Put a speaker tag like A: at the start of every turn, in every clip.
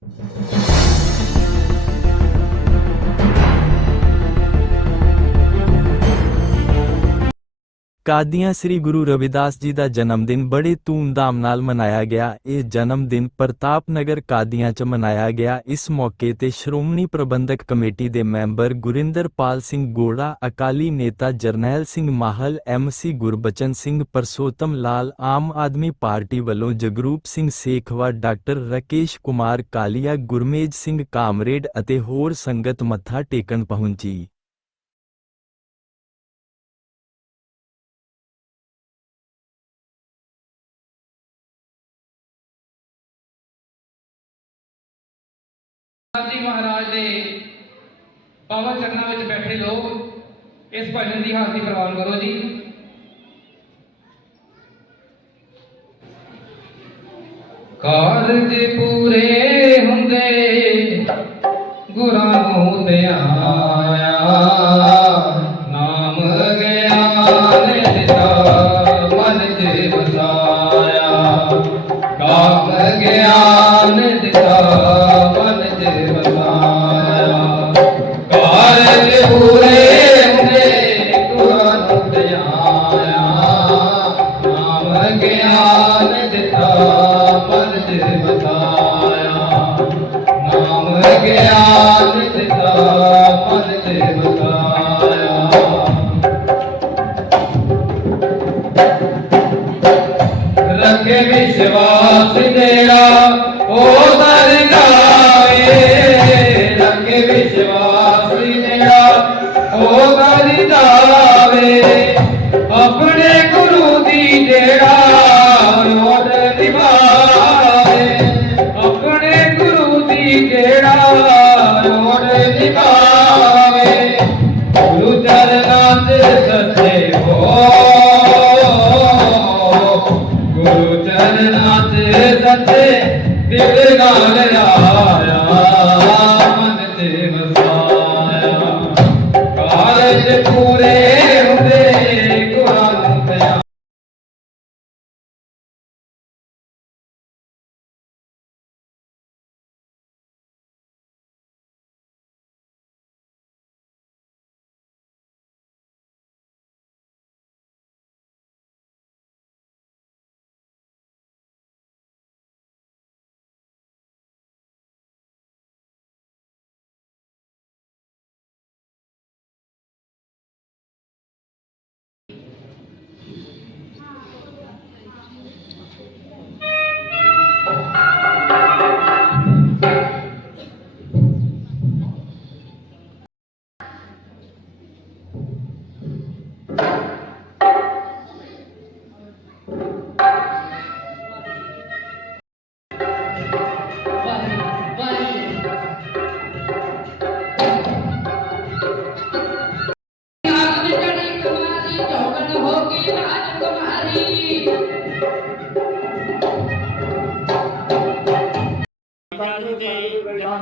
A: you ਕਾਦੀਆਂ ਸ੍ਰੀ ਗੁਰੂ ਰਵਿਦਾਸ ਜੀ ਦਾ ਜਨਮ ਦਿਨ ਬੜੇ ਧੂਮਧਾਮ ਨਾਲ ਮਨਾਇਆ ਗਿਆ। ਇਹ ਜਨਮ ਦਿਨ ਪ੍ਰਤਾਪ ਨਗਰ ਕਾਦੀਆਂ 'ਚ ਮਨਾਇਆ ਗਿਆ। ਇਸ ਮੌਕੇ ਤੇ ਸ਼੍ਰੋਮਣੀ ਪ੍ਰਬੰਧਕ ਕਮੇਟੀ ਦੇ ਮੈਂਬਰ ਗੁਰਿੰਦਰਪਾਲ ਸਿੰਘ ਗੋੜਾ, ਅਕਾਲੀ ਨੇਤਾ ਜਰਨੈਲ ਸਿੰਘ ਮਾਹਲ ਐਮਸੀ ਗੁਰਬਚਨ ਸਿੰਘ, ਪਰਸੋਤਮ ਲਾਲ, ਆਮ ਆਦਮੀ ਪਾਰਟੀ ਵੱਲੋਂ ਜਗਰੂਪ ਸਿੰਘ ਸੇਖਵਾ, ਡਾਕਟਰ ਰਕੇਸ਼ ਕੁਮਾਰ ਕਾਲੀਆ, ਗੁਰਮੇਜ ਸਿੰਘ ਕਾਮਰੇਡ ਅਤੇ ਹੋਰ ਸੰਗਤ ਮੱਥਾ ਟੇਕਣ ਪਹੁੰਚੀ।
B: ਜੀ ਮਹਾਰਾਜ ਦੇ ਪਾਵਨ ਚਰਨਾਂ ਵਿੱਚ ਬੈਠੇ ਲੋਕ, ਇਸ ਭਜਨ ਦੀ ਹਾਜ਼ਰੀ ਪ੍ਰਵਾਨ ਕਰੋ ਜੀ। ਕਾਰਜ ਪੂਰੇ ਹੁੰਦੇ, ਗੁਰਾਂ ਨੂੰ ਧਿਆਇਆ ਗਿਆਨ ਦਿੱਤਾ ও ਕਾਰਜ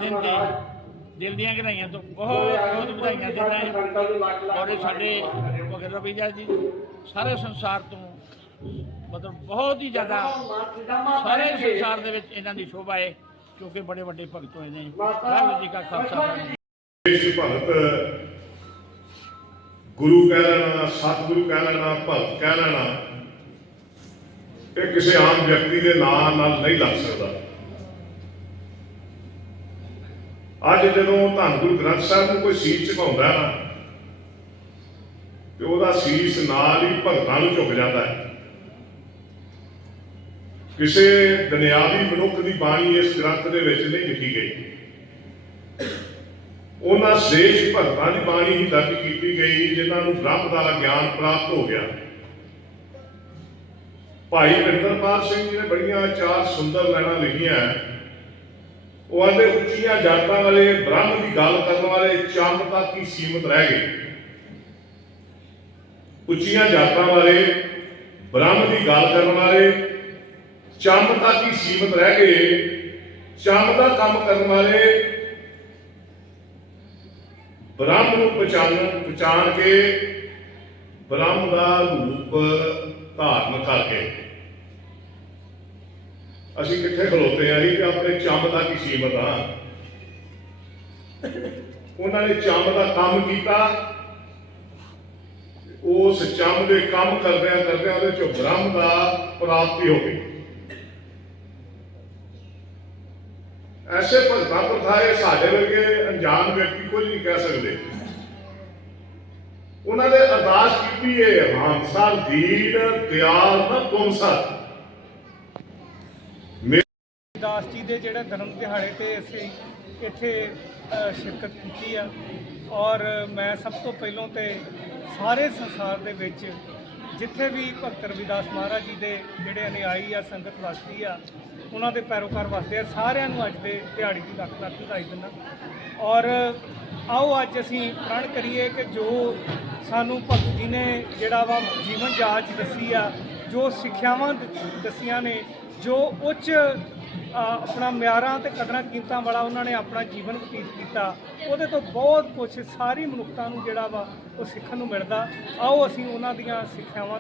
C: ਦਿਨ ਤੇ ਦਿਲ ਦੀਆਂ ਗਰਾਈਆਂ ਤੋਂ ਬਹੁਤ ਬਹੁਤ ਵਧਾਈਆਂ ਦਿੰਦਾ ਹਾਂ ਔਰ ਇਹ ਸਾਡੇ ਭਗਤ ਰਵੀਦਾਸ ਜੀ ਸਾਰੇ ਸੰਸਾਰ ਤੋਂ ਮਤਲਬ ਬਹੁਤ ਹੀ ਜ਼ਿਆਦਾ ਸਾਰੇ ਸੰਸਾਰ ਦੇ ਵਿੱਚ ਇਹਨਾਂ ਦੀ ਸ਼ੋਭਾ ਹੈ ਕਿਉਂਕਿ ਬੜੇ ਵੱਡੇ ਭਗਤ ਹੋਏ ਨੇ। ਵਾਹਿਗੁਰੂ ਜੀ ਕਾ ਖਾਲਸਾ
D: ਇਸ ਭਗਤ ਗੁਰੂ ਕਹਿ ਲੈਣਾ ਸਤਿਗੁਰੂ ਕਹਿ ਲੈਣਾ ਭਗਤ ਕਹਿ ਲੈਣਾ ਇਹ ਕਿਸੇ ਆਮ ਵਿਅਕਤੀ ਦੇ ਨਾਂ ਨਾਲ ਨਹੀਂ ਲੱਗ ਸਕਦਾ। ਅੱਜ ਜਦੋਂ ਧੰਨ ਗੁਰੂ ਗ੍ਰੰਥ ਸਾਹਿਬ ਨੂੰ ਕੋਈ ਸੀਸ ਝੁਕਾਉਂਦਾ ਨਾ, ਤੇ ਉਹਦਾ ਸੀਸ ਨਾਲ ਹੀ ਭਗਤਾਂ ਨੂੰ ਝੁਕ ਜਾਂਦਾ ਹੈ। ਕਿਸੇ ਦੁਨਿਆਵੀ ਮਨੁੱਖ ਦੀ ਬਾਣੀ ਇਸ ਗ੍ਰੰਥ ਦੇ ਵਿੱਚ ਨਹੀਂ ਲਿਖੀ ਗਈ। ਉਹਨਾਂ ਸ੍ਰੇਸ਼ਟ ਭਗਤਾਂ ਦੀ ਬਾਣੀ ਹੀ ਦਰਜ ਕੀਤੀ ਗਈ, ਜਿਨ੍ਹਾਂ ਨੂੰ ਬ੍ਰਹਮ ਦਾ ਗਿਆਨ ਪ੍ਰਾਪਤ ਹੋ ਗਿਆ। ਭਾਈ ਵਿੰਦਰਪਾਲ ਸਿੰਘ ਜੀ ਨੇ ਬੜੀਆਂ ਚਾਰ ਸੁੰਦਰ ਲਾਈਨਾਂ ਲਿਖੀਆਂ ਉਹ ਆਂਦੇ ਉੱਚੀਆਂ ਜਾਤਾਂ ਵਾਲੇ, ਬ੍ਰਹਮ ਦੀ ਗੱਲ ਕਰਨ ਵਾਲੇ, ਚੰਦ ਤੱਕ ਹੀ ਸੀਮਤ ਰਹਿ ਗਏ। ਉੱਚੀਆਂ ਜਾਤਾਂ ਵਾਲੇ, ਬ੍ਰਹਮ ਦੀ ਗੱਲ ਕਰਨ ਵਾਲੇ, ਚੰਦ ਤੱਕ ਹੀ ਸੀਮਤ ਰਹਿ ਗਏ। ਚੰਦ ਦਾ ਕੰਮ ਕਰਨ ਵਾਲੇ, ਬ੍ਰਹਮ ਨੂੰ ਪਛਾਣ ਪਛਾਣ ਕੇ ਬ੍ਰਹਮ ਦਾ ਰੂਪ ਧਾਰਨ ਕਰਕੇ ਅਸੀਂ ਕਿੱਥੇ ਖਲੋਤੇ ਆ ਅਸੀਂ ਆਪਣੇ ਚੰਮ ਦਾ ਕੀ ਸੀਮਤ ਆ? ਉਹਨਾਂ ਨੇ ਚੰਮ ਦਾ ਕੰਮ ਕੀਤਾ। ਉਸ ਚੰਮ ਦੇ ਕੰਮ ਕਰਦਿਆਂ ਕਰਦਿਆਂ ਉਹਦੇ ਚੋਂ ਬ੍ਰਹਮ ਦਾ ਪ੍ਰਾਪਤੀ ਹੋ ਗਈ। ਐਸੇ ਭਗਤਾਂ ਪ੍ਰਥਾਏ ਸਾਡੇ ਵਰਗੇ ਅਣਜਾਣ ਵਿਅਕਤੀ ਕੁਝ ਨਹੀਂ ਕਹਿ ਸਕਦੇ। ਉਹਨਾਂ ਨੇ ਅਰਦਾਸ ਕੀਤੀ ਹੈ ਹੰਸਾ ਦੀਨ ਤਿਆਰ ਨਾ ਤੁਮਸਾ।
E: ਦਾਸ ਜੀ ਦੇ ਜਿਹੜੇ ਜਨਮ ਦਿਹਾੜੇ ਤੇ ਅਸੀਂ ਇੱਥੇ ਸ਼ਿਰਕਤ ਕੀਤੀ ਆ। ਔਰ ਮੈਂ ਸਭ ਤੋਂ ਪਹਿਲਾਂ ਤੇ ਸਾਰੇ ਸੰਸਾਰ ਦੇ ਵਿੱਚ ਜਿੱਥੇ ਵੀ ਭਗਤ ਰਵਿਦਾਸ ਮਹਾਰਾਜ ਜੀ ਦੇ ਜਿਹੜੇ ਅਨੁਯਾਈ ਆ, ਸੰਗਤ ਵਸਦੀ ਆ, ਉਹਨਾਂ ਦੇ ਪੈਰੋਕਾਰ ਵਸਦੇ ਆ, ਸਾਰਿਆਂ ਨੂੰ ਅੱਜ ਦੇ ਦਿਹਾੜੀ ਦੀ ਲੱਖ ਲੱਖ ਵਧਾਈ ਦਿੰਦਾ। ਔਰ ਆਓ ਅੱਜ ਅਸੀਂ ਪ੍ਰਣ ਕਰੀਏ ਕਿ ਜੋ ਸਾਨੂੰ ਭਗਤ ਜੀ ਨੇ ਜਿਹੜਾ ਵਾ ਜੀਵਨ ਜਾਚ ਦੱਸੀ ਆ, ਜੋ ਸਿੱਖਿਆਵਾਂ ਦੱਸੀਆਂ ਨੇ, ਜੋ ਉੱਚ ਆਪਣਾ ਮਿਆਰਾਂ ਤੇ ਕਦਰਾਂ ਕੀਮਤਾਂ ਵਾਲਾ ਉਹਨਾਂ ਨੇ ਆਪਣਾ ਜੀਵਨ ਬਤੀਤ ਕੀਤਾ। ਉਹਦੇ ਤੋਂ ਬਹੁਤ ਕੁਝ ਸਾਰੀ ਮਨੁੱਖਤਾ ਨੂੰ ਜਿਹੜਾ ਵਾ ਉਹ ਸਿੱਖਣ ਨੂੰ ਮਿਲਦਾ। ਆਓ ਅਸੀਂ ਉਹਨਾਂ ਦੀਆਂ ਸਿੱਖਿਆਵਾਂ